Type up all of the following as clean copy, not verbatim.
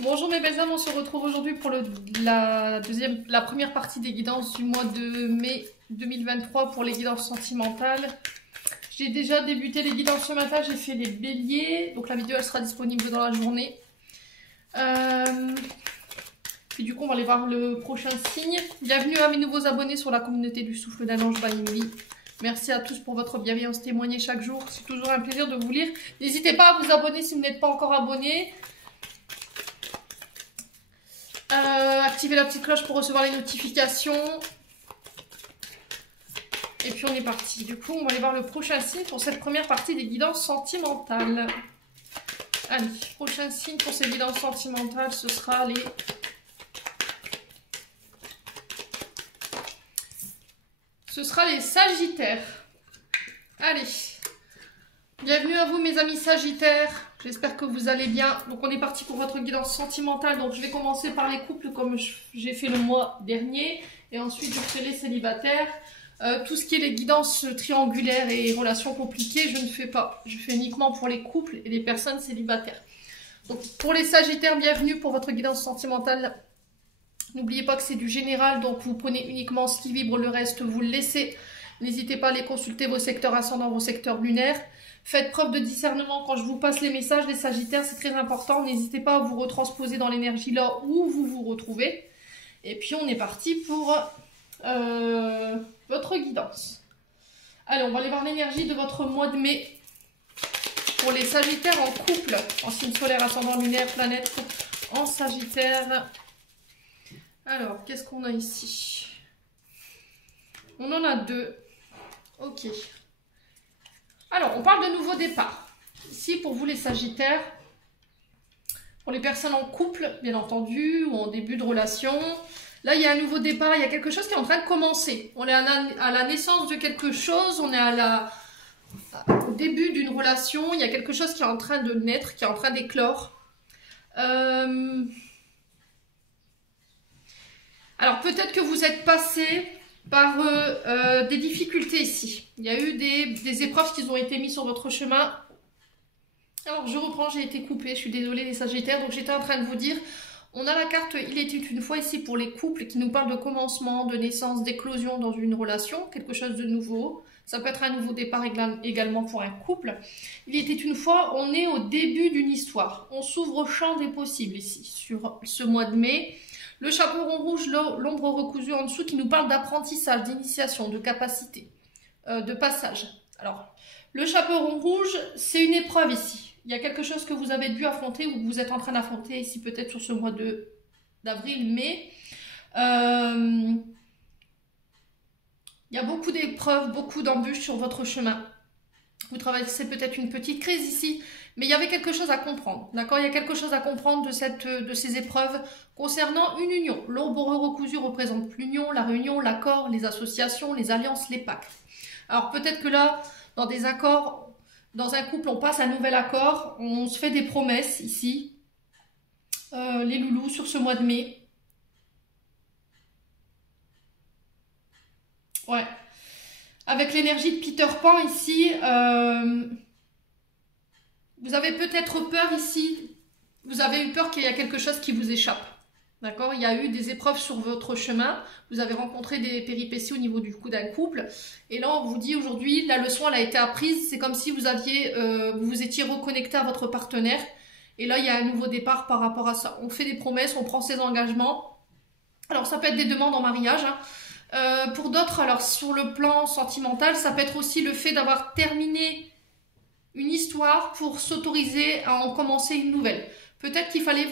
Bonjour mes belles âmes, on se retrouve aujourd'hui pour la première partie des guidances du mois de mai 2023 pour les guidances sentimentales. J'ai déjà débuté les guidances ce matin, j'ai fait les béliers, donc la vidéo elle sera disponible dans la journée. Puis du coup on va aller voir le prochain signe. Bienvenue à mes nouveaux abonnés sur la communauté du souffle d'un ange by Emily. Merci à tous pour votre bienveillance témoignée chaque jour, c'est toujours un plaisir de vous lire. N'hésitez pas à vous abonner si vous n'êtes pas encore abonné. Activez la petite cloche pour recevoir les notifications. Et puis on est parti. Du coup, on va aller voir le prochain signe pour cette première partie des guidances sentimentales. Allez, prochain signe pour ces guidances sentimentales, ce sera les... Sagittaires. Allez. Bienvenue à vous mes amis Sagittaires. J'espère que vous allez bien. Donc on est parti pour votre guidance sentimentale. Donc je vais commencer par les couples comme j'ai fait le mois dernier. Et ensuite je ferai les célibataires. Tout ce qui est les guidances triangulaires et relations compliquées, je ne fais pas. Je fais uniquement pour les couples et les personnes célibataires. Donc pour les Sagittaires, bienvenue pour votre guidance sentimentale. N'oubliez pas que c'est du général, donc vous prenez uniquement ce qui vibre, le reste vous le laissez. N'hésitez pas à aller consulter vos secteurs ascendants, vos secteurs lunaires. Faites preuve de discernement quand je vous passe les messages, les Sagittaires, c'est très important. N'hésitez pas à vous retransposer dans l'énergie là où vous vous retrouvez. Et puis on est parti pour votre guidance. Allez, on va aller voir l'énergie de votre mois de mai. Pour les Sagittaires en couple, en signe solaire, ascendant lunaire, planète, en Sagittaire. Alors, qu'est-ce qu'on a ici? On en a deux. Ok. Alors, on parle de nouveau départ. Ici, pour vous les Sagittaires, pour les personnes en couple, bien entendu, ou en début de relation, là, il y a un nouveau départ, il y a quelque chose qui est en train de commencer. On est à la naissance de quelque chose, on est au début d'une relation, il y a quelque chose qui est en train de naître, qui est en train d'éclore. Alors, peut-être que vous êtes passé par des difficultés ici. Il y a eu des épreuves qui ont été mises sur votre chemin. Alors, je reprends, j'ai été coupée, je suis désolée les Sagittaires. Donc, j'étais en train de vous dire, on a la carte « Il était une fois » ici pour les couples qui nous parle de commencement, de naissance, d'éclosion dans une relation, quelque chose de nouveau. Ça peut être un nouveau départ également pour un couple. Il était une fois, on est au début d'une histoire. On s'ouvre au champ des possibles ici, sur ce mois de mai. Le chapeau rond rouge, l'ombre recousue en dessous qui nous parle d'apprentissage, d'initiation, de capacité, de passage. Alors, le chapeau rond rouge, c'est une épreuve ici. Il y a quelque chose que vous avez dû affronter ou que vous êtes en train d'affronter ici peut-être sur ce mois d'avril, mai. Il y a beaucoup d'épreuves, beaucoup d'embûches sur votre chemin. Vous traversez peut-être une petite crise ici, mais il y avait quelque chose à comprendre, d'accord? Il y a quelque chose à comprendre de ces épreuves concernant une union. L'ombre recousue représente l'union, la réunion, l'accord, les associations, les alliances, les pactes. Alors peut-être que là, dans des accords, dans un couple, on passe à un nouvel accord, on se fait des promesses ici, les loulous, sur ce mois de mai. Ouais. Avec l'énergie de Peter Pan ici, vous avez peut-être peur ici, vous avez eu peur qu'il y a quelque chose qui vous échappe. D'accord? Il y a eu des épreuves sur votre chemin, vous avez rencontré des péripéties au niveau du coup d'un couple. Et là, on vous dit aujourd'hui, la leçon elle a été apprise, c'est comme si vous vous étiez reconnecté à votre partenaire. Et là, il y a un nouveau départ par rapport à ça. On fait des promesses, on prend ses engagements. Alors, ça peut être des demandes en mariage, hein. Pour d'autres, alors sur le plan sentimental, ça peut être aussi le fait d'avoir terminé une histoire pour s'autoriser à en commencer une nouvelle. Peut-être qu'il fallait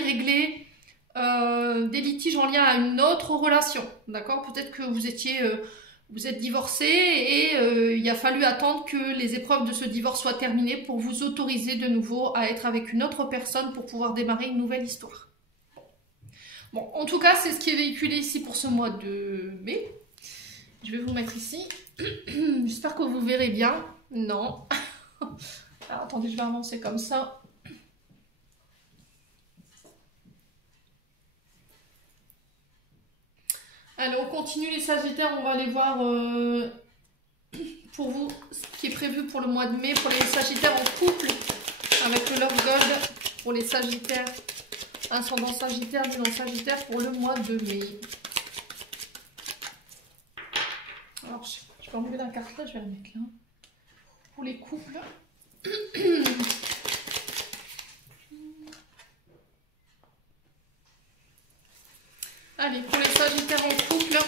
régler des litiges en lien à une autre relation, d'accord? Peut-être que vous êtes divorcé et il a fallu attendre que les épreuves de ce divorce soient terminées pour vous autoriser de nouveau à être avec une autre personne pour pouvoir démarrer une nouvelle histoire. Bon, en tout cas, c'est ce qui est véhiculé ici pour ce mois de mai. Je vais vous mettre ici. J'espère que vous verrez bien. Non. Alors, attendez, je vais avancer comme ça. Allez, on continue les Sagittaires. On va aller voir pour vous ce qui est prévu pour le mois de mai. Pour les Sagittaires en couple avec le Love God. pour les Sagittaires, ascendant Sagittaire, bilan Sagittaire pour le mois de mai. Alors, je vais enlever la carte là, je vais la mettre là. Pour les couples. Allez, pour les Sagittaires en couple,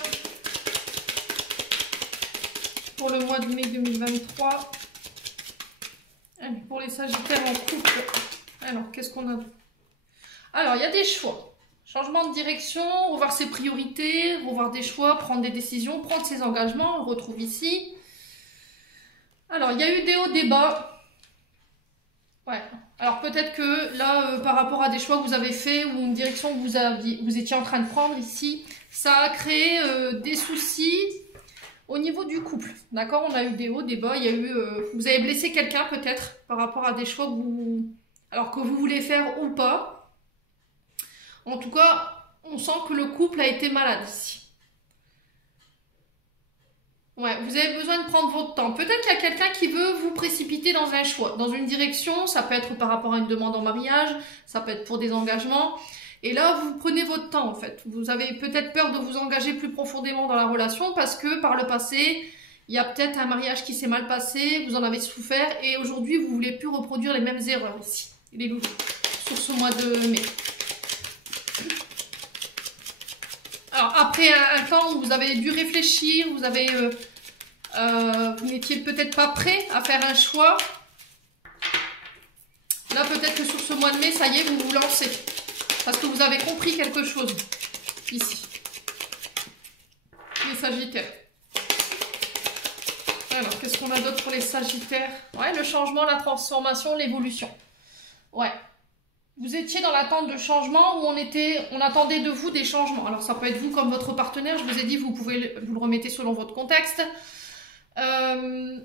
pour le mois de mai 2023. Allez, pour les Sagittaires en couple, alors, qu'est-ce qu'on a? Alors, il y a des choix. Changement de direction, revoir ses priorités, revoir des choix, prendre des décisions, prendre ses engagements, on retrouve ici. Alors, il y a eu des hauts, des bas. Ouais. Alors, peut-être que là, par rapport à des choix que vous avez faits ou une direction que vous étiez en train de prendre ici, ça a créé des soucis au niveau du couple. D'accord? On a eu des hauts, des bas. Il y a eu, vous avez blessé quelqu'un peut-être par rapport à des choix que vous voulez faire ou pas. En tout cas, on sent que le couple a été malade ici. Ouais, vous avez besoin de prendre votre temps. Peut-être qu'il y a quelqu'un qui veut vous précipiter dans un choix, dans une direction. Ça peut être par rapport à une demande en mariage, ça peut être pour des engagements. Et là, vous prenez votre temps en fait. Vous avez peut-être peur de vous engager plus profondément dans la relation parce que par le passé, il y a peut-être un mariage qui s'est mal passé, vous en avez souffert et aujourd'hui, vous ne voulez plus reproduire les mêmes erreurs ici, les loulous, sur ce mois de mai. Alors, après un temps où vous avez dû réfléchir, vous n'étiez peut-être pas prêt à faire un choix. Là, peut-être que sur ce mois de mai, ça y est, vous vous lancez. Parce que vous avez compris quelque chose. Ici. Les Sagittaires. Alors, qu'est-ce qu'on a d'autre pour les Sagittaires? Ouais, le changement, la transformation, l'évolution. Ouais. Vous étiez dans l'attente de changement où on attendait de vous des changements. Alors, ça peut être vous comme votre partenaire. Je vous ai dit, vous le remettez selon votre contexte. Il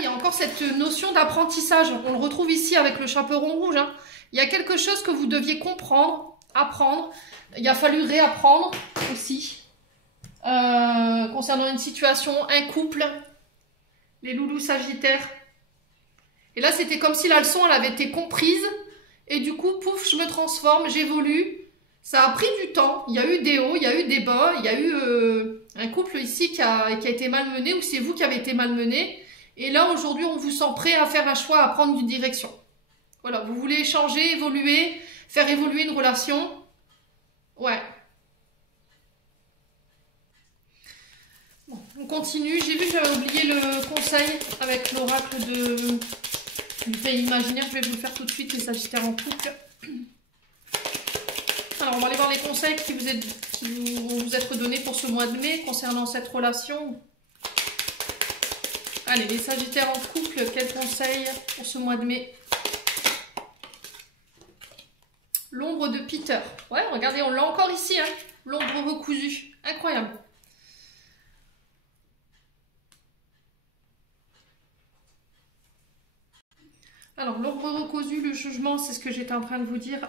y a encore cette notion d'apprentissage. On le retrouve ici avec le chaperon rouge. Hein. Il y a quelque chose que vous deviez comprendre, apprendre. Il a fallu réapprendre aussi. Concernant une situation, un couple. Les loulous Sagittaires. Et là, c'était comme si la leçon, elle avait été comprise. Et du coup, pouf, je me transforme, j'évolue. Ça a pris du temps. Il y a eu des hauts, il y a eu des bas. Il y a eu un couple ici qui a été malmené ou c'est vous qui avez été malmené. Et là, aujourd'hui, on vous sent prêt à faire un choix, à prendre une direction. Voilà, vous voulez échanger, évoluer, faire évoluer une relation. Ouais. Bon, on continue. J'ai vu que j'avais oublié le conseil avec l'oracle du pays imaginaire. Je vais vous le faire tout de suite, les Sagittaires en couple. Alors, on va aller voir les conseils qui vont vous être donnés pour ce mois de mai concernant cette relation. Allez, les Sagittaires en couple, quels conseils pour ce mois de mai? L'ombre de Peter. Ouais, regardez, on l'a encore ici, hein. L'ombre recousue. Incroyable. Alors, l'ombre recousue, le jugement, c'est ce que j'étais en train de vous dire.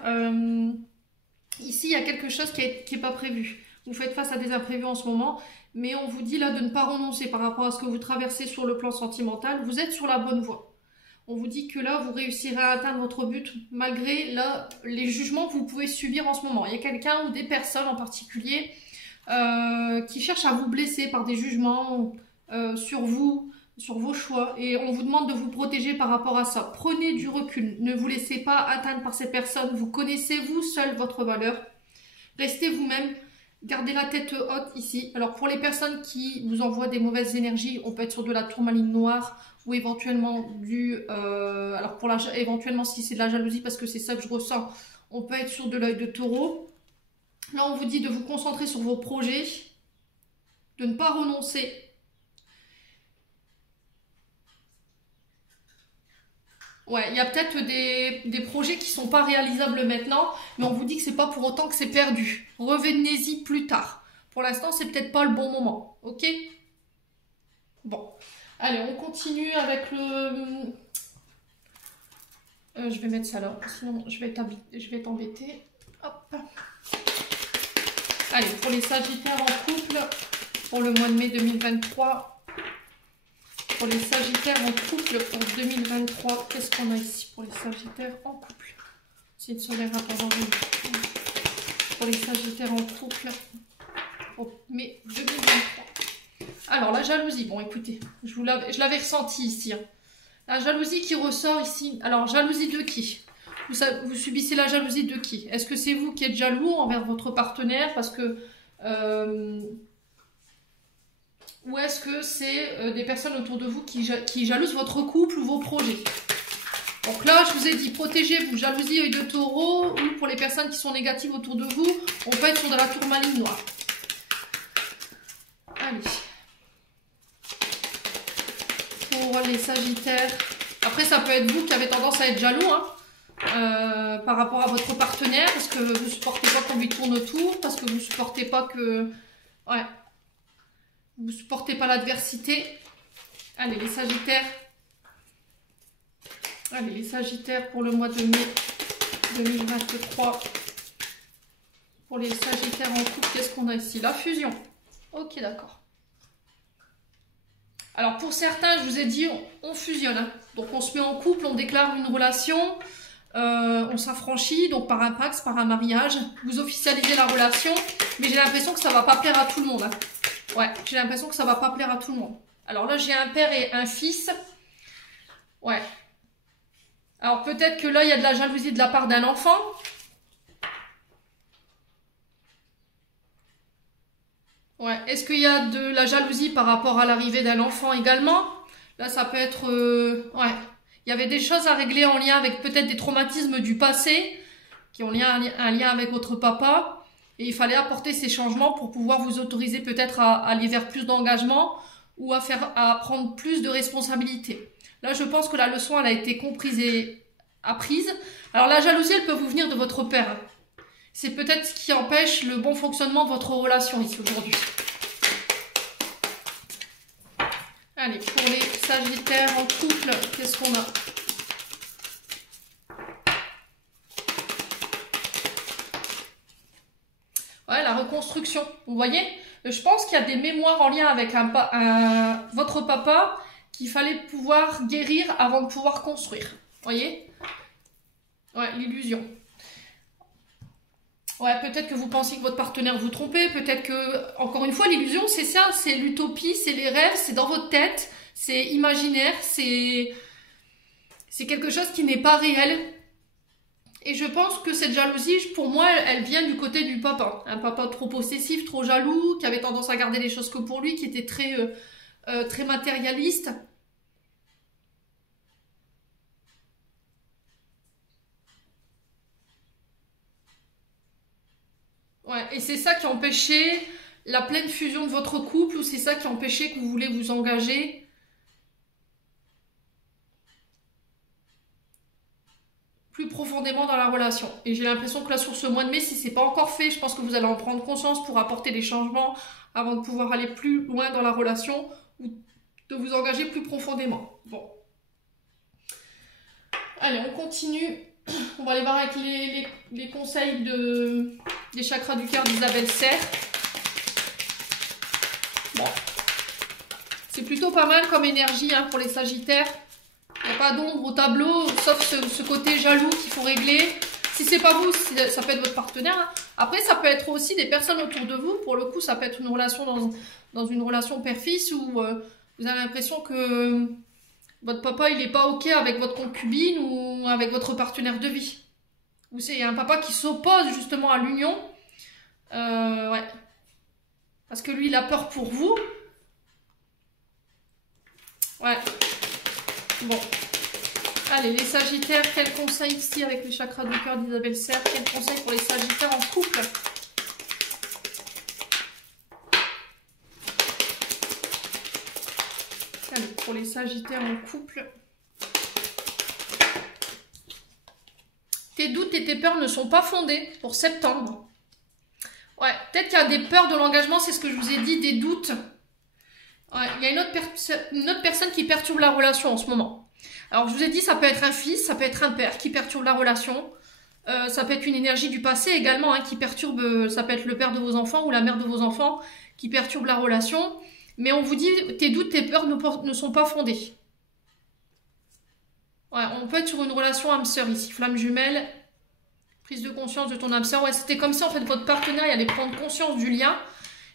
Ici, il y a quelque chose qui n'est pas prévu. Vous faites face à des imprévus en ce moment, mais on vous dit là de ne pas renoncer par rapport à ce que vous traversez sur le plan sentimental. Vous êtes sur la bonne voie. On vous dit que là, vous réussirez à atteindre votre but malgré là, les jugements que vous pouvez subir en ce moment. Il y a quelqu'un ou des personnes en particulier qui cherchent à vous blesser par des jugements sur vous, sur vos choix. Et on vous demande de vous protéger par rapport à ça. Prenez du recul. Ne vous laissez pas atteindre par ces personnes. Vous connaissez vous seul votre valeur. Restez vous-même. Gardez la tête haute ici. Alors pour les personnes qui vous envoient des mauvaises énergies, on peut être sur de la tourmaline noire ou éventuellement éventuellement si c'est de la jalousie parce que c'est ça que je ressens, on peut être sur de l'œil de taureau. Là on vous dit de vous concentrer sur vos projets, de ne pas renoncer. Ouais, il y a peut-être des projets qui ne sont pas réalisables maintenant, mais on vous dit que c'est pas pour autant que c'est perdu. Revenez-y plus tard. Pour l'instant, c'est peut-être pas le bon moment. Ok? Bon. Allez, on continue avec le... je vais mettre ça là, sinon je vais t'embêter. Hop. Allez, pour les Sagittaires en couple, pour le mois de mai 2023, pour les Sagittaires en couple pour 2023. Qu'est-ce qu'on a ici pour les Sagittaires en couple? C'est une solaire apparent pour les Sagittaires en couple pour mai 2023. Alors, la jalousie. Bon, écoutez, je l'avais ressenti ici. Hein. La jalousie qui ressort ici. Alors, jalousie de qui? Vous subissez la jalousie de qui? Est-ce que c'est vous qui êtes jaloux envers votre partenaire parce que... ou est-ce que c'est des personnes autour de vous qui jalousent votre couple ou vos projets? Donc là, je vous ai dit, protégez-vous, jalousie, œil de taureau, ou pour les personnes qui sont négatives autour de vous, on peut être sur de la tourmaline noire. Allez. Pour les Sagittaires. Après, ça peut être vous qui avez tendance à être jaloux, hein, par rapport à votre partenaire, parce que vous ne supportez pas qu'on lui tourne autour, parce que vous ne supportez pas que... Ouais. Vous ne supportez pas l'adversité. Allez, les Sagittaires. Allez, les Sagittaires pour le mois de mai 2023. Pour les Sagittaires en couple, qu'est-ce qu'on a ici? La fusion. Ok, d'accord. Alors, pour certains, je vous ai dit, on fusionne. Hein. Donc, on se met en couple, on déclare une relation, on s'affranchit, donc par un pax, par un mariage. Vous officialisez la relation, mais j'ai l'impression que ça ne va pas plaire à tout le monde. Hein. Ouais, j'ai l'impression que ça va pas plaire à tout le monde. Alors là, j'ai un père et un fils. Ouais. Alors peut-être que là, il y a de la jalousie de la part d'un enfant. Ouais. Est-ce qu'il y a de la jalousie par rapport à l'arrivée d'un enfant également? Là, ça peut être... ouais. Il y avait des choses à régler en lien avec peut-être des traumatismes du passé qui ont un lien avec votre papa. Et il fallait apporter ces changements pour pouvoir vous autoriser peut-être à aller vers plus d'engagement ou à prendre plus de responsabilités. Là, je pense que la leçon, elle a été comprise et apprise. Alors, la jalousie, elle peut vous venir de votre père. C'est peut-être ce qui empêche le bon fonctionnement de votre relation ici aujourd'hui. Allez, pour les Sagittaires en couple, qu'est-ce qu'on a ? Ouais, la reconstruction. Vous voyez, je pense qu'il y a des mémoires en lien avec votre papa qu'il fallait pouvoir guérir avant de pouvoir construire. Vous voyez? Ouais, l'illusion. Ouais, peut-être que vous pensez que votre partenaire vous trompait, peut-être que, encore une fois, l'illusion, c'est ça, c'est l'utopie, c'est les rêves, c'est dans votre tête, c'est imaginaire, c'est quelque chose qui n'est pas réel. Et je pense que cette jalousie, pour moi, elle vient du côté du papa. Un papa trop possessif, trop jaloux, qui avait tendance à garder les choses que pour lui, qui était très matérialiste. Ouais, et c'est ça qui empêchait la pleine fusion de votre couple, ou c'est ça qui empêchait que vous voulez vous engager plus profondément dans la relation. Et j'ai l'impression que là, sur ce mois de mai, si c'est pas encore fait, je pense que vous allez en prendre conscience pour apporter des changements avant de pouvoir aller plus loin dans la relation ou de vous engager plus profondément. Bon. Allez, on continue. On va aller voir avec les conseils des chakras du cœur d'Isabelle Serre. Bon. C'est plutôt pas mal comme énergie hein, pour les Sagittaires. Il n'y a pas d'ombre au tableau, sauf ce côté jaloux qu'il faut régler. Si c'est pas vous, ça peut être votre partenaire. Hein. Après, ça peut être aussi des personnes autour de vous. Pour le coup, ça peut être une relation dans une relation père-fils où vous avez l'impression que votre papa, il n'est pas OK avec votre concubine ou avec votre partenaire de vie. Ou c'est un papa qui s'oppose justement à l'union. Ouais. Parce que lui, il a peur pour vous. Ouais. Bon. Allez, les Sagittaires, quel conseil ici avec les chakras du cœur d'Isabelle Serre? Quel conseil pour les Sagittaires en couple? Allez, pour les Sagittaires en couple. Tes doutes et tes peurs ne sont pas fondés pour septembre. Ouais, peut-être qu'il y a des peurs de l'engagement, c'est ce que je vous ai dit, des doutes. Ouais, il y a une autre personne qui perturbe la relation en ce moment. Alors, je vous ai dit, ça peut être un fils, ça peut être un père qui perturbe la relation. Ça peut être une énergie du passé également hein, qui perturbe, ça peut être le père de vos enfants ou la mère de vos enfants qui perturbe la relation. Mais on vous dit, tes doutes, tes peurs ne sont pas fondés. Ouais, on peut être sur une relation âme-sœur ici. Flamme jumelle, prise de conscience de ton âme sœur. Ouais, c'était comme si en fait votre partenaire il allait prendre conscience du lien.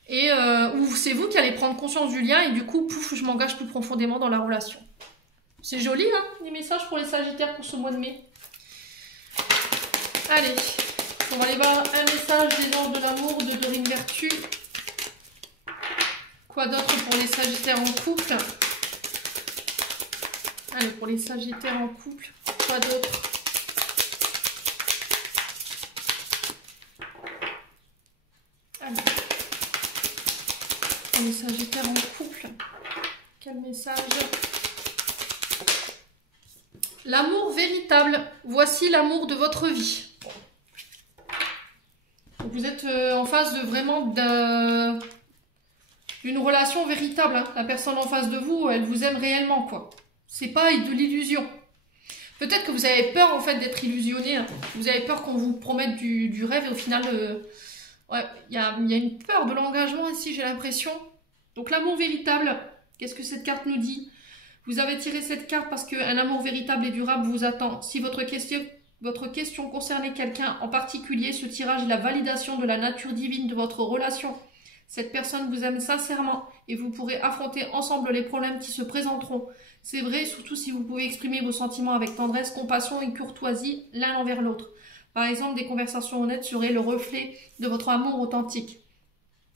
Et ou c'est vous qui allez prendre conscience du lien. Et du coup, pouf, je m'engage plus profondément dans la relation. C'est joli, hein, les messages pour les Sagittaires pour ce mois de mai. Allez, on va aller voir un message des anges de l'amour de Dorine Vertu. Quoi d'autre pour les Sagittaires en couple? Allez, pour les Sagittaires en couple, quoi d'autre? Allez. Pour les Sagittaires en couple, quel message? L'amour véritable. Voici l'amour de votre vie. Vous êtes en face de vraiment d'une relation véritable. Hein. La personne en face de vous, elle vous aime réellement, quoi. C'est pas de l'illusion. Peut-être que vous avez peur en fait d'être illusionné. Hein. Vous avez peur qu'on vous promette du rêve et au final, ouais, il y a une peur de l'engagement ici, j'ai l'impression. Donc l'amour véritable, qu'est-ce que cette carte nous dit? Vous avez tiré cette carte parce qu'un amour véritable et durable vous attend. Si votre question concernait quelqu'un en particulier, ce tirage est la validation de la nature divine de votre relation. Cette personne vous aime sincèrement et vous pourrez affronter ensemble les problèmes qui se présenteront. C'est vrai, surtout si vous pouvez exprimer vos sentiments avec tendresse, compassion et courtoisie l'un envers l'autre. Par exemple, des conversations honnêtes seraient le reflet de votre amour authentique.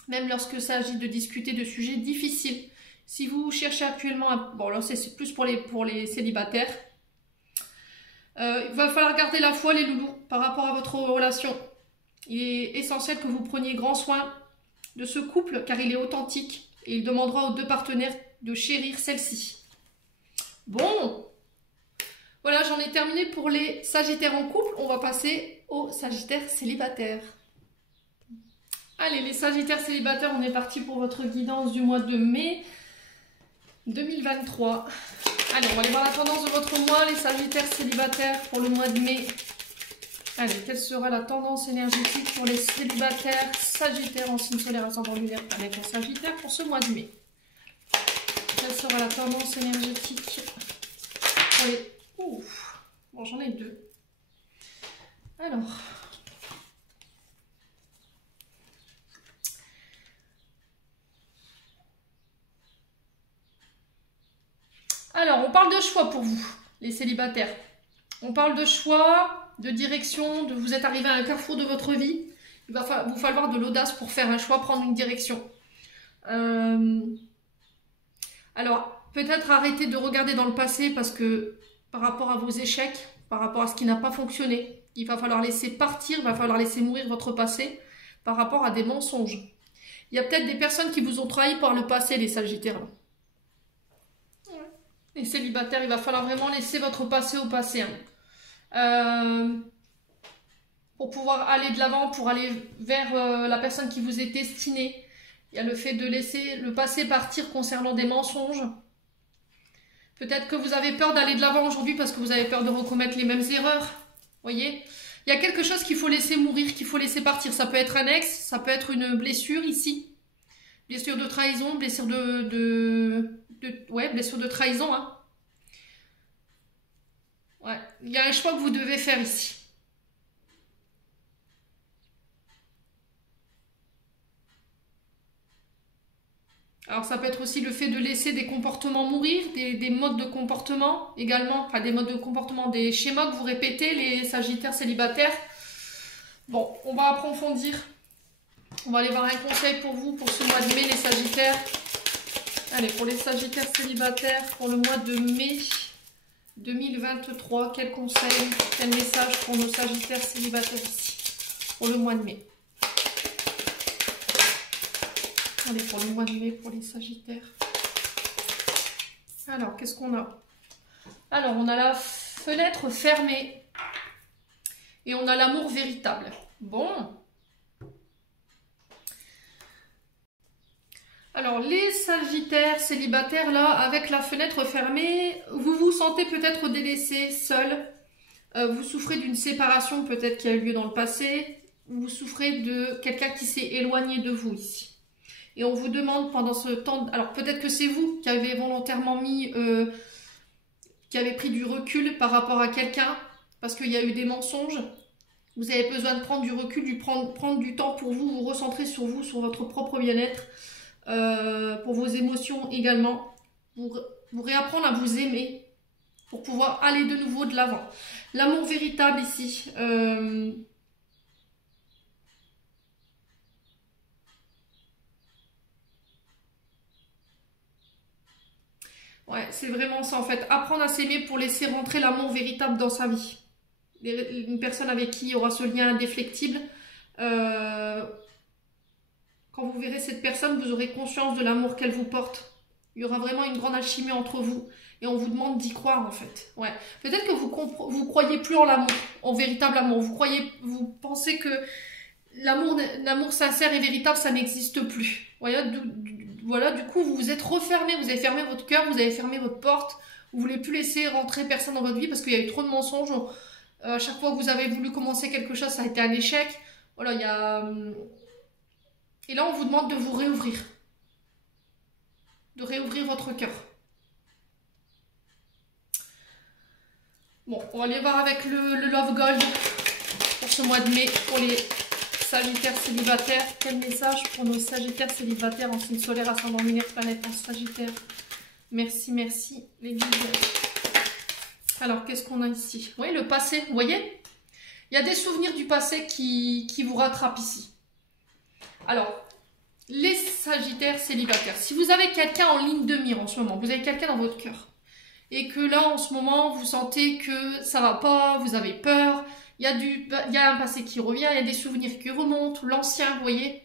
Même lorsqu'il s'agit de discuter de sujets difficiles. Si vous cherchez actuellement... Bon, là, c'est plus pour les célibataires. Il va falloir garder la foi, les loulous, par rapport à votre relation. Il est essentiel que vous preniez grand soin de ce couple, car il est authentique. Et il demandera aux deux partenaires de chérir celle-ci. Bon, voilà, j'en ai terminé pour les Sagittaires en couple. On va passer aux Sagittaires célibataires. Allez, les Sagittaires célibataires, on est parti pour votre guidance du mois de mai 2023. Allez, on va aller voir la tendance de votre mois, les Sagittaires célibataires pour le mois de mai. Allez, quelle sera la tendance énergétique pour les célibataires Sagittaires en signe solaire ascendant lunaire avec un Sagittaire pour ce mois de mai? Quelle sera la tendance énergétique pour les... Ouf. Bon, j'en ai deux. Alors, on parle de choix pour vous, les célibataires. On parle de choix, de direction, de vous êtes arrivé à un carrefour de votre vie. Il va vous falloir de l'audace pour faire un choix, prendre une direction. Alors, peut-être arrêter de regarder dans le passé parce que par rapport à vos échecs, par rapport à ce qui n'a pas fonctionné, il va falloir laisser partir, il va falloir laisser mourir votre passé par rapport à des mensonges. Il y a peut-être des personnes qui vous ont trahi par le passé, les Sagittaires. Les célibataires, il va falloir vraiment laisser votre passé au passé. Hein. Pour pouvoir aller de l'avant, pour aller vers la personne qui vous est destinée. Il y a le fait de laisser le passé partir concernant des mensonges. Peut-être que vous avez peur d'aller de l'avant aujourd'hui parce que vous avez peur de recommettre les mêmes erreurs. Voyez ? Il y a quelque chose qu'il faut laisser mourir, qu'il faut laisser partir. Ça peut être un ex, ça peut être une blessure ici. Blessure de trahison, blessure ouais, blessure de trahison. Hein. Ouais, il y a un choix que vous devez faire ici. Alors ça peut être aussi le fait de laisser des comportements mourir, des modes de comportement également, enfin des modes de comportement, des schémas que vous répétez, les Sagittaires célibataires. Bon, on va approfondir. On va aller voir un conseil pour vous pour ce mois de mai, les Sagittaires. Allez, pour les Sagittaires célibataires, pour le mois de mai 2023, quel conseil, quel message pour nos Sagittaires célibataires ici, pour le mois de mai. Allez, pour le mois de mai, pour les Sagittaires. Alors, qu'est-ce qu'on a? Alors, on a la fenêtre fermée. Et on a l'amour véritable. Bon. Alors, les Sagittaires célibataires, là, avec la fenêtre fermée, vous vous sentez peut-être délaissé, seul. Vous souffrez d'une séparation peut-être qui a eu lieu dans le passé. Vous souffrez de quelqu'un qui s'est éloigné de vous ici. Et on vous demande pendant ce temps... Alors peut-être que c'est vous qui avez volontairement mis... qui avez pris du recul par rapport à quelqu'un, parce qu'il y a eu des mensonges. Vous avez besoin de prendre du recul, prendre du temps pour vous, vous recentrer sur vous, sur votre propre bien-être, pour vos émotions également. Vous réapprendre à vous aimer, pour pouvoir aller de nouveau de l'avant. L'amour véritable ici... Ouais, c'est vraiment ça en fait. Apprendre à s'aimer pour laisser rentrer l'amour véritable dans sa vie. Une personne avec qui il y aura ce lien indéflectible. Quand vous verrez cette personne, vous aurez conscience de l'amour qu'elle vous porte. Il y aura vraiment une grande alchimie entre vous. Et on vous demande d'y croire en fait. Ouais. Peut-être que vous croyez plus en l'amour, en véritable amour. Vous pensez que l'amour sincère et véritable, ça n'existe plus. Voilà, du coup, vous vous êtes refermé, vous avez fermé votre cœur, vous avez fermé votre porte, vous voulez plus laisser rentrer personne dans votre vie parce qu'il y a eu trop de mensonges. À chaque fois que vous avez voulu commencer quelque chose, ça a été un échec. Voilà, Et là, on vous demande de vous réouvrir. De réouvrir votre cœur. Bon, on va aller voir avec le Love Gold pour ce mois de mai, pour les Sagittaires célibataires. Quel message pour nos Sagittaires célibataires en signe solaire, ascendant lunaire, planète en Sagittaire. Merci, merci les guides. Alors, qu'est-ce qu'on a ici? Oui, le passé, vous voyez? Il y a des souvenirs du passé qui vous rattrapent ici. Alors, les Sagittaires célibataires, si vous avez quelqu'un en ligne de mire en ce moment, vous avez quelqu'un dans votre cœur, et que là, en ce moment, vous sentez que ça va pas, vous avez peur, il y a un passé qui revient, il y a des souvenirs qui remontent, l'ancien, vous voyez,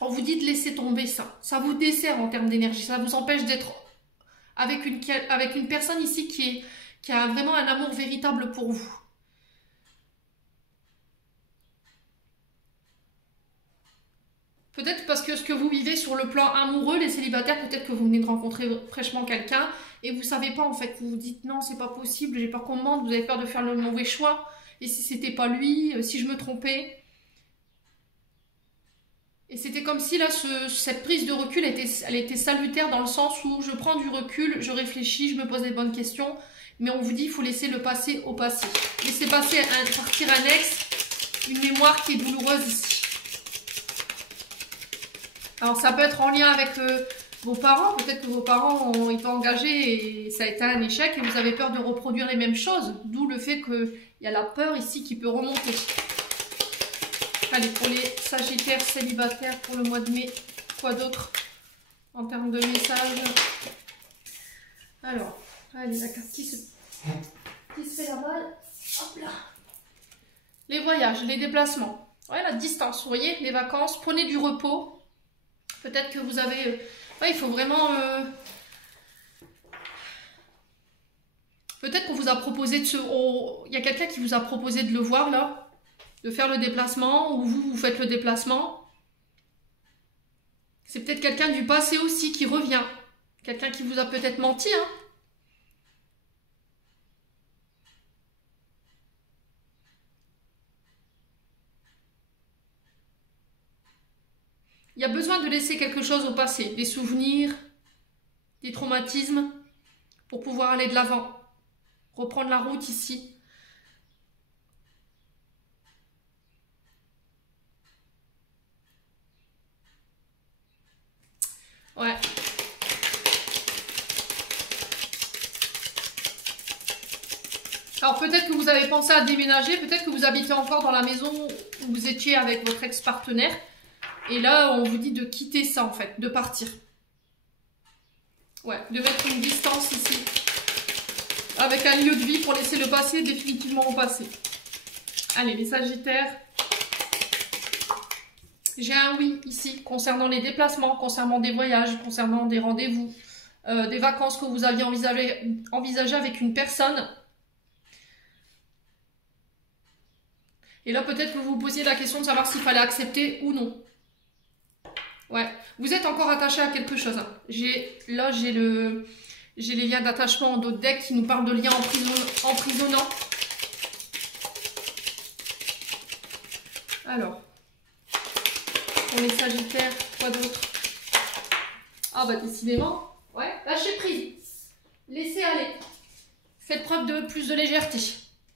on vous dit de laisser tomber ça. Ça vous dessert en termes d'énergie, ça vous empêche d'être avec une personne ici qui a vraiment un amour véritable pour vous. Peut-être parce que ce que vous vivez sur le plan amoureux, les célibataires, peut-être que vous venez de rencontrer fraîchement quelqu'un et vous savez pas en fait, vous vous dites non, c'est pas possible, j'ai peur qu'on me mente, vous avez peur de faire le mauvais choix, et si c'était pas lui, si je me trompais. Et c'était comme si là, cette prise de recul, elle était salutaire dans le sens où je prends du recul, je réfléchis, je me pose des bonnes questions, mais on vous dit il faut laisser le passé au passé. Laissez partir un ex, une mémoire qui est douloureuse ici. Alors ça peut être en lien avec vos parents, peut-être que vos parents ont été engagés et ça a été un échec et vous avez peur de reproduire les mêmes choses, d'où le fait qu'il y a la peur ici qui peut remonter. Allez, pour les Sagittaires célibataires pour le mois de mai, quoi d'autre en termes de messages? Alors, allez, la carte qui se fait la balle, hop là. Les voyages, les déplacements, ouais, la distance, vous voyez, les vacances, prenez du repos. Peut-être que vous avez... ouais, il faut vraiment... Peut-être qu'on vous a proposé de se... il y a quelqu'un qui vous a proposé de le voir, là. De faire le déplacement, ou vous faites le déplacement. C'est peut-être quelqu'un du passé aussi qui revient. Quelqu'un qui vous a peut-être menti, hein. Il y a besoin de laisser quelque chose au passé, des souvenirs, des traumatismes, pour pouvoir aller de l'avant. Reprendre la route ici. Ouais. Alors peut-être que vous avez pensé à déménager, peut-être que vous habitez encore dans la maison où vous étiez avec votre ex-partenaire. Et là, on vous dit de quitter ça, en fait, de partir. Ouais, de mettre une distance ici. Avec un lieu de vie pour laisser le passé définitivement au passé. Allez, les Sagittaires. J'ai un oui ici, concernant les déplacements, concernant des voyages, concernant des rendez-vous, des vacances que vous aviez envisagées avec une personne. Et là, peut-être que vous vous posiez la question de savoir s'il fallait accepter ou non. Ouais, vous êtes encore attaché à quelque chose. Hein. J'ai les liens d'attachement d'autres decks qui nous parlent de liens emprisonnants. Alors, pour les Sagittaires, quoi d'autre? Ah bah décidément, ouais, lâchez prise. Laissez aller. Faites preuve de plus de légèreté.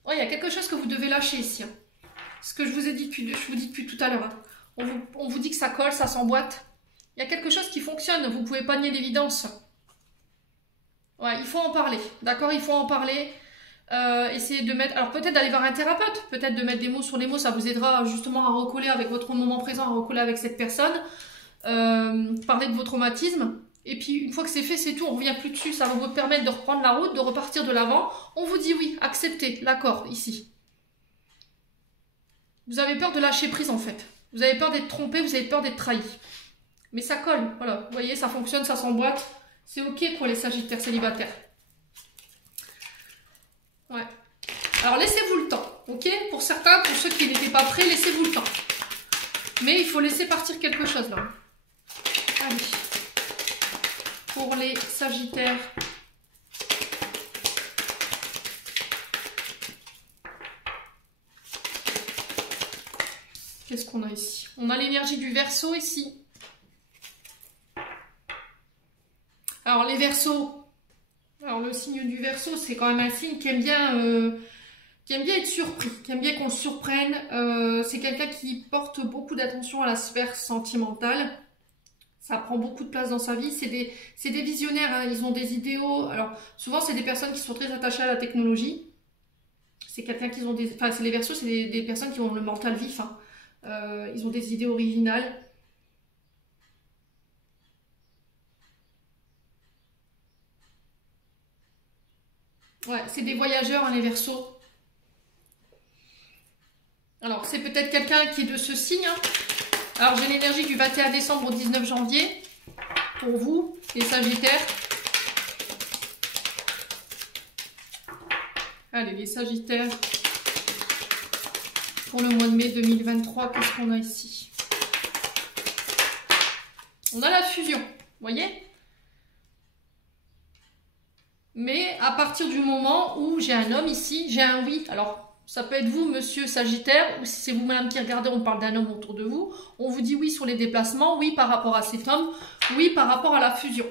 Ouais, il y a quelque chose que vous devez lâcher ici. Hein. Ce que je vous dis depuis tout à l'heure. Hein. On vous dit que ça colle, ça s'emboîte. Il y a quelque chose qui fonctionne, vous ne pouvez pas nier l'évidence. Ouais, il faut en parler, d'accord? Il faut en parler. Essayez de mettre... Alors peut-être d'aller voir un thérapeute, peut-être de mettre des mots sur les mots, ça vous aidera justement à recoller avec votre moment présent, à recoller avec cette personne. Parler de vos traumatismes. Et puis une fois que c'est fait, c'est tout, on ne revient plus dessus. Ça va vous permettre de reprendre la route, de repartir de l'avant. On vous dit oui, acceptez l'accord ici. Vous avez peur de lâcher prise en fait. Vous avez peur d'être trompé, vous avez peur d'être trahi. Mais ça colle, voilà. Vous voyez, ça fonctionne, ça s'emboîte. C'est ok pour les sagittaires célibataires. Ouais. Alors laissez-vous le temps, ok? Pour certains, pour ceux qui n'étaient pas prêts, laissez-vous le temps. Mais il faut laisser partir quelque chose là. Allez. Pour les sagittaires. Qu'est-ce qu'on a ici? On a l'énergie du Verseau ici. Alors les Verseaux, alors le signe du Verseau, c'est quand même un signe qui aime bien être surpris, qui aime bien qu'on le surprenne. C'est quelqu'un qui porte beaucoup d'attention à la sphère sentimentale. Ça prend beaucoup de place dans sa vie. C'est des visionnaires, hein. Ils ont des idéaux. Alors souvent c'est des personnes qui sont très attachées à la technologie. C'est quelqu'un qui ont des, enfin c'est les Verseaux, c'est des personnes qui ont le mental vif. Hein. Ils ont des idées originales. Ouais, c'est des voyageurs, hein, les Verseaux. Alors, c'est peut-être quelqu'un qui est de ce signe. Hein. Alors, j'ai l'énergie du 21 décembre au 19 janvier. Pour vous, les Sagittaires. Allez, les Sagittaires. Pour le mois de mai 2023, qu'est-ce qu'on a ici? On a la fusion, vous voyez? Mais à partir du moment où j'ai un homme ici, j'ai un oui. Alors, ça peut être vous, monsieur Sagittaire, ou si c'est vous, madame, qui regardez, on parle d'un homme autour de vous. On vous dit oui sur les déplacements, oui par rapport à cet homme, oui par rapport à la fusion.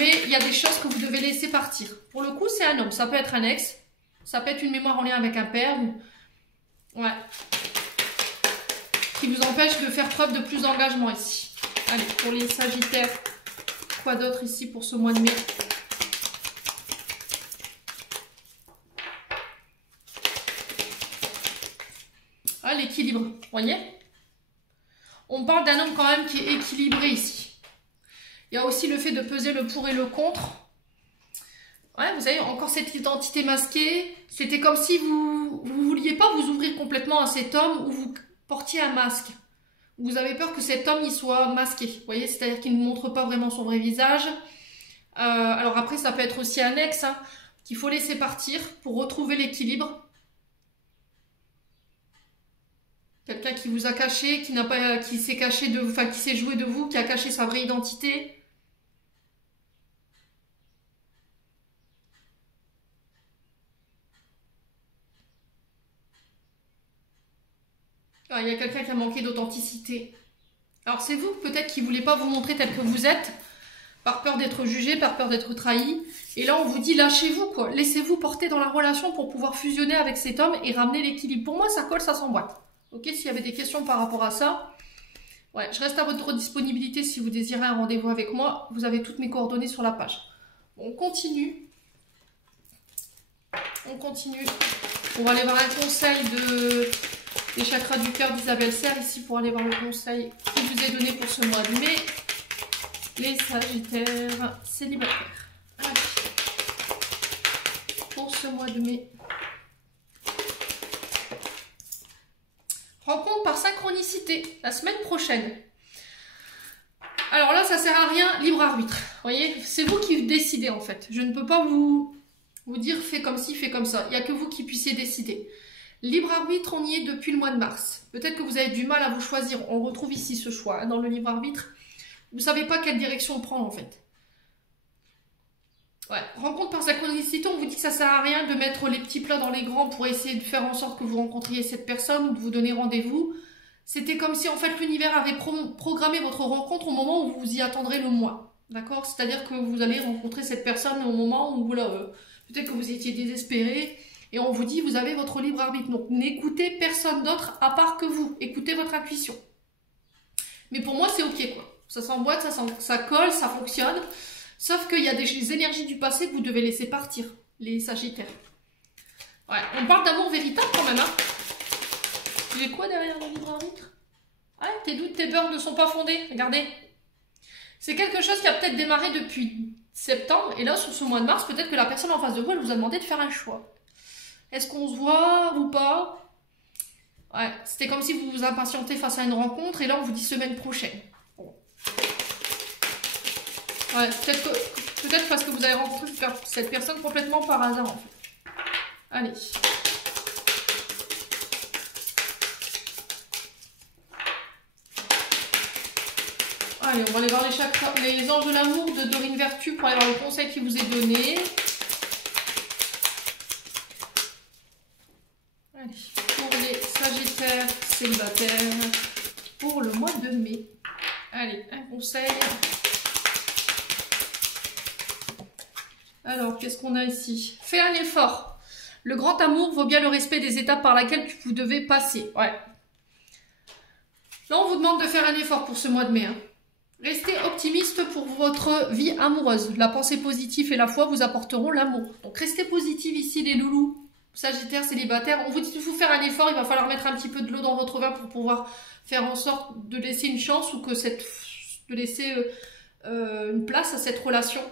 Mais il y a des choses que vous devez laisser partir. Pour le coup, c'est un homme. Ça peut être un ex, ça peut être une mémoire en lien avec un père. Ouais. Qui vous empêche de faire preuve de plus d'engagement ici. Allez, pour les Sagittaires, quoi d'autre ici pour ce mois de mai? Ah, l'équilibre, vous voyez? On parle d'un homme quand même qui est équilibré ici. Il y a aussi le fait de peser le pour et le contre. Ouais, vous avez encore cette identité masquée. C'était comme si vous ne vouliez pas vous ouvrir complètement à cet homme ou vous portiez un masque. Vous avez peur que cet homme il soit masqué. Vous voyez, c'est-à-dire qu'il ne montre pas vraiment son vrai visage. Alors après, ça peut être aussi un ex hein, qu'il faut laisser partir pour retrouver l'équilibre. Quelqu'un qui vous a caché, qui s'est caché de vous, enfin qui s'est joué de vous, qui a caché sa vraie identité. Ah, il y a quelqu'un qui a manqué d'authenticité. Alors c'est vous peut-être qui ne voulez pas vous montrer tel que vous êtes, par peur d'être jugé, par peur d'être trahi. Et là on vous dit lâchez-vous quoi, laissez-vous porter dans la relation pour pouvoir fusionner avec cet homme et ramener l'équilibre. Pour moi ça colle, ça s'emboîte. Ok, s'il y avait des questions par rapport à ça, ouais, je reste à votre disponibilité si vous désirez un rendez-vous avec moi. Vous avez toutes mes coordonnées sur la page. On continue. On continue. On va aller voir un conseil des chakras du cœur d'Isabelle Serre ici pour aller voir le conseil qui vous est donné pour ce mois de mai. Les Sagittaires célibataires. Allez. Pour ce mois de mai. Rencontre par synchronicité, la semaine prochaine. Alors là, ça sert à rien, libre arbitre. Vous voyez, c'est vous qui décidez en fait. Je ne peux pas vous dire fais comme ci, fais comme ça. Il n'y a que vous qui puissiez décider. Libre arbitre, on y est depuis le mois de mars. Peut-être que vous avez du mal à vous choisir. On retrouve ici ce choix hein, dans le libre arbitre. Vous ne savez pas quelle direction prendre en fait. Ouais, rencontre par synchronicité, on vous dit que ça sert à rien de mettre les petits plats dans les grands pour essayer de faire en sorte que vous rencontriez cette personne ou de vous donner rendez-vous. C'était comme si en fait l'univers avait programmé votre rencontre au moment où vous vous y attendrez le moins. D'accord? C'est-à-dire que vous allez rencontrer cette personne au moment où peut-être que vous étiez désespéré et on vous dit vous avez votre libre arbitre. Donc n'écoutez personne d'autre à part que vous. Écoutez votre intuition. Mais pour moi c'est ok quoi. Ça s'emboîte, ça colle, ça fonctionne. Sauf qu'il y a des énergies du passé que vous devez laisser partir, les Sagittaires. Ouais, on parle d'amour véritable quand même, hein. J'ai quoi derrière le libre arbitre? Ah, tes doutes, tes peurs ne sont pas fondés, regardez. C'est quelque chose qui a peut-être démarré depuis septembre, et là, sur ce mois de mars, peut-être que la personne en face de vous, elle vous a demandé de faire un choix. Est-ce qu'on se voit ou pas? Ouais, c'était comme si vous vous impatientez face à une rencontre, et là, on vous dit semaine prochaine. Bon. Ouais, peut-être parce que vous avez rencontré cette personne complètement par hasard, en fait. Allez. Allez, on va aller voir les chakras, les anges de l'amour de Dorine Vertu pour aller voir le conseil qui vous est donné. Allez, pour les Sagittaires célibataires pour le mois de mai. Allez, un conseil. Alors, qu'est-ce qu'on a ici? Fais un effort. Le grand amour vaut bien le respect des étapes par lesquelles vous devez passer. Ouais. Là, on vous demande de faire un effort pour ce mois de mai. Hein. Restez optimiste pour votre vie amoureuse. La pensée positive et la foi vous apporteront l'amour. Donc, restez positif ici, les loulous. Sagittaire, célibataire. On vous dit qu'il faut faire un effort. Il va falloir mettre un petit peu de l'eau dans votre vin pour pouvoir faire en sorte de laisser une chance ou que de laisser une place à cette relation.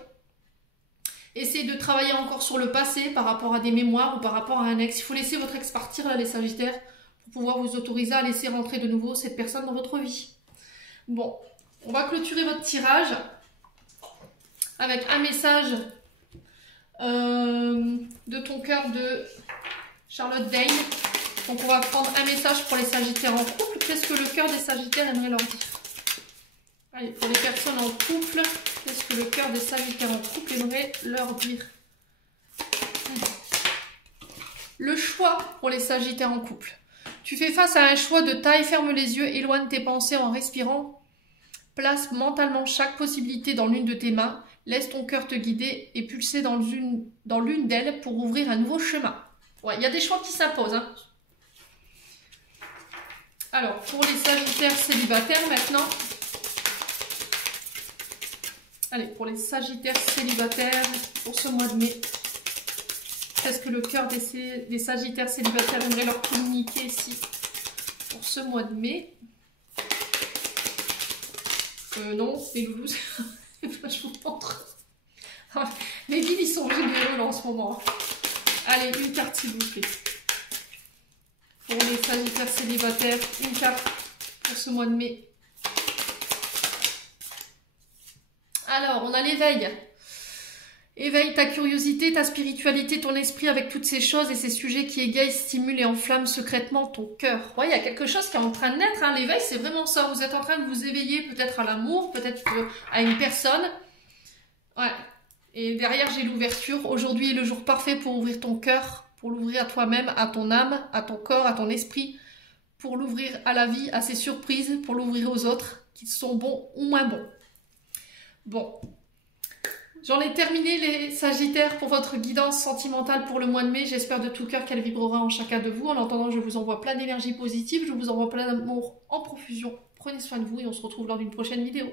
Essayez de travailler encore sur le passé par rapport à des mémoires ou par rapport à un ex. Il faut laisser votre ex partir, là, les Sagittaires, pour pouvoir vous autoriser à laisser rentrer de nouveau cette personne dans votre vie. Bon, on va clôturer votre tirage avec un message de ton cœur de Charlotte Dane. Donc, on va prendre un message pour les Sagittaires en couple. Qu'est-ce que le cœur des Sagittaires aimerait leur dire? Allez, pour les personnes en couple, qu'est-ce que le cœur des Sagittaires en couple aimerait leur dire? Le choix pour les Sagittaires en couple. Tu fais face à un choix de taille, ferme les yeux, éloigne tes pensées en respirant. Place mentalement chaque possibilité dans l'une de tes mains. Laisse ton cœur te guider et pulser dans l'une d'elles pour ouvrir un nouveau chemin. Ouais, il y a des choix qui s'imposent. Hein. Alors, pour les Sagittaires célibataires maintenant. Allez, pour les Sagittaires célibataires, pour ce mois de mai, qu'est-ce que le cœur des Sagittaires célibataires aimerait leur communiquer ici pour ce mois de mai? Non, les loulous, je vous montre. Les guides, ils sont généreux là en ce moment. Allez, une carte s'il vous plaît. Pour les Sagittaires célibataires, une carte pour ce mois de mai. Alors, on a l'éveil. Éveille ta curiosité, ta spiritualité, ton esprit avec toutes ces choses et ces sujets qui égayent, stimulent et enflamment secrètement ton cœur. Ouais, il y a quelque chose qui est en train de naître. Hein. L'éveil, c'est vraiment ça. Vous êtes en train de vous éveiller peut-être à l'amour, peut-être à une personne. Ouais. Et derrière, j'ai l'ouverture. Aujourd'hui est le jour parfait pour ouvrir ton cœur, pour l'ouvrir à toi-même, à ton âme, à ton corps, à ton esprit, pour l'ouvrir à la vie, à ses surprises, pour l'ouvrir aux autres, qui sont bons ou moins bons. Bon, j'en ai terminé les Sagittaires pour votre guidance sentimentale pour le mois de mai. J'espère de tout cœur qu'elle vibrera en chacun de vous. En attendant, je vous envoie plein d'énergie positive. Je vous envoie plein d'amour en profusion. Prenez soin de vous et on se retrouve lors d'une prochaine vidéo.